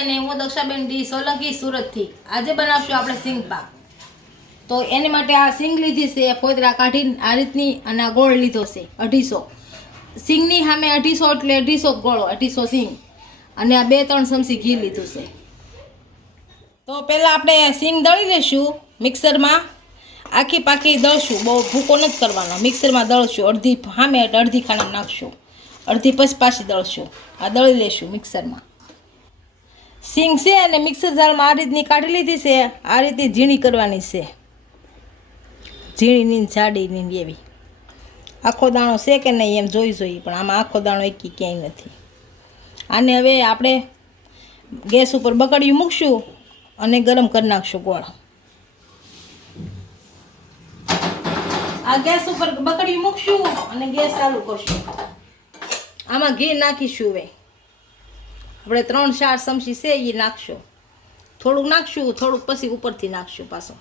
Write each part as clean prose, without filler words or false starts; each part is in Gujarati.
બધાને હું દક્ષાબેન ડી સોલંકી સુરતથી આજે બનાવશું આપણે સિંગ પાક। તો એની માટે આ સિંગ લીધી છે, ફોતરા કાઢીને આ રીતની, અને આ ગોળ લીધો છે 250 સિંગની સામે 250 એટલે 250 ગોળો, 250 સિંગ, અને આ 2-3 ચમચી ઘી લીધું છે। તો પહેલાં આપણે સિંગ દળી લઈશું મિક્સરમાં, આખી પાકી દળશું, બહુ ભૂકો નથી કરવાનો, મિક્સરમાં દળશું, અડધી સામે એટલે અડધી ખાંડ નાખશું, અડધી પછી પાછી દળશું, આ દળી લઈશું મિક્સરમાં। સિંગ છે અને મિક્સર જારમાં આ રીતની કાઢી લીધી છે, આ રીતે ઝીણી કરવાની છે, ઝીણીની જાડીની એવી। આખો દાણો છે કે નહીં એમ જોઈ જોઈએ, પણ આમાં આખો દાણો એકી ક્યાંય નથી। આને હવે આપણે ગેસ ઉપર બકડિયું મૂકશું અને ગરમ કરી નાખશું ગોળ। આ ગેસ ઉપર બકડિયું મૂકશું અને ગેસ ચાલુ કરશું। આમાં ઘી નાખીશું, હવે આપણે 3-4 ચમચી છે એ નાખશું, થોડુંક નાખશું, થોડુંક પછી ઉપરથી નાખશું પાછું।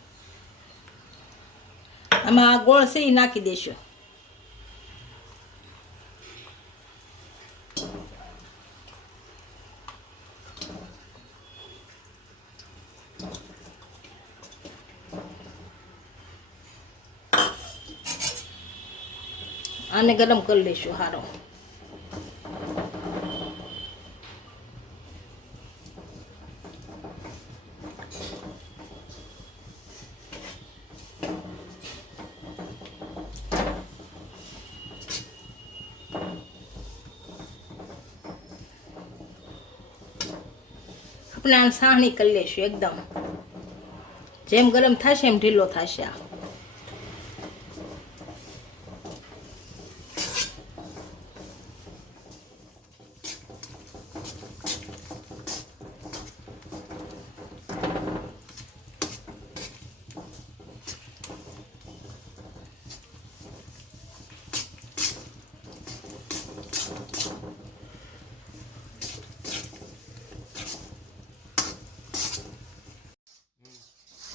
આમાં આ ગોળ છે એ નાખી દઈશું। આને ગરમ કરી લઈશું સારો। આપણે આ સાહણી કરી લઈશું, એકદમ જેમ ગરમ થશે એમ ઢીલો થશે આ।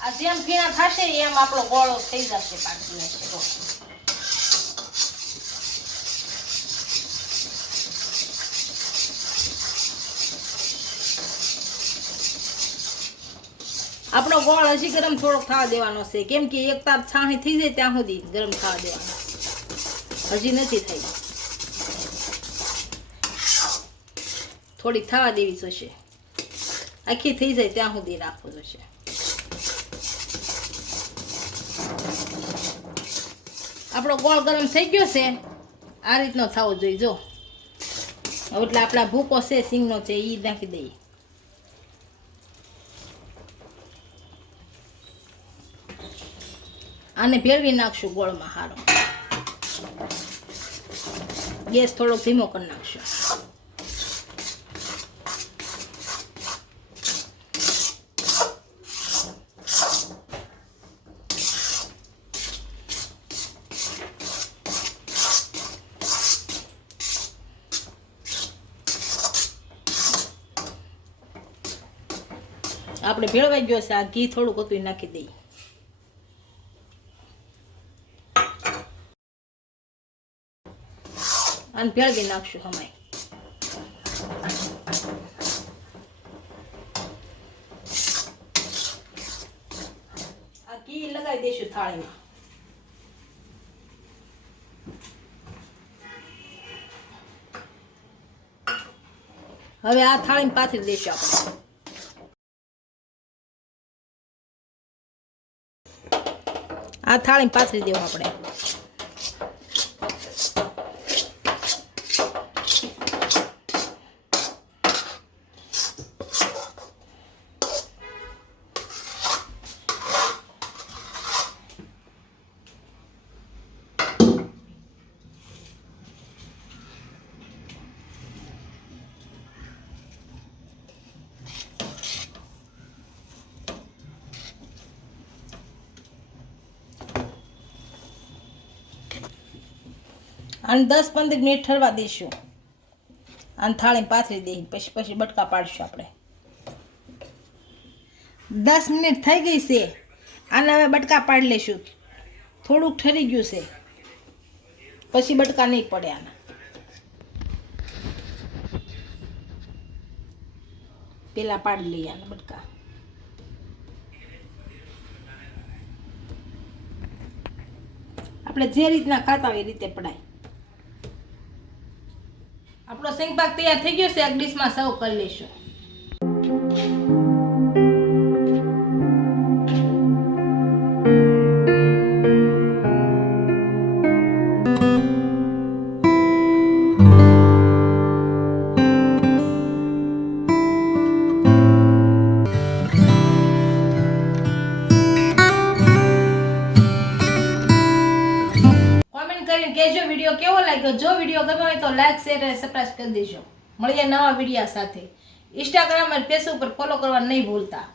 આ જેમ ભીણા થશે એમ આપણો ગોળો થઈ જશે, પાકી જશે તો। આપણો ગોળ હજી ગરમ થોડોક થવા દેવાનો છે, કેમ કે એક તાપ છાણી થઈ જાય ત્યાં સુધી ગરમ થવા દેવાનો, હજી નથી થઈ, થોડીક થવા દેવી જોશે, આખી થઈ જાય ત્યાં સુધી રાખવું જોશે। આપણો ગોળ ગરમ થઈ ગયો છે, આ રીતનો થવો જોઈએ જો। એટલે આપણા ભૂકો છે સિંગનો છે એ નાખી દઈએ। આને ભેળવી નાખશું ગોળમાં સારો, ગેસ થોડોક ધીમો કરી નાખશું। આપણે ભેળવાઈ ગયો છે, આ ઘી થોડુંક હતું નાખી દઈએ। અને ભેળવી નાખશું હમાય। આ ઘી લગાવી દઈશું થાળીમાં। હવે આ થાળીમાં પાથરી દઈશું આપણે। આ થાળી પાથરી દેવું આપણે। અને 10-15 મિનિટ ઠરવા દઈશું, અને થાળીમાં પાથરી દઈએ, પછી બટકા પાડીશું આપણે। 10 મિનિટ થઈ ગઈ છે, આને હવે બટકા પાડી લઈશું। થોડુંક ઠરી ગયું છે, પછી બટકા નહીં પડે આના। પેલા પાડી લઈએ આના બટકા. આપણે જે રીતના ખાતા હોય એ રીતે પડાય. આપણો સિંગ પાક તૈયાર થઈ ગયો છે. એક ડીશમાં સર્વ કરી લઈશું. કહેજો વિડીયો કેવો લાગ્યો. જો વિડીયો ગમ્યો હોય તો લાઈક શેર અને સબસ્ક્રાઇબ કરી દેજો. મળીએ નવા વિડીયો સાથે. ઇન્સ્ટાગ્રામ અને ફેસબુક પર ફોલો કરવા નહીં ભૂલતા.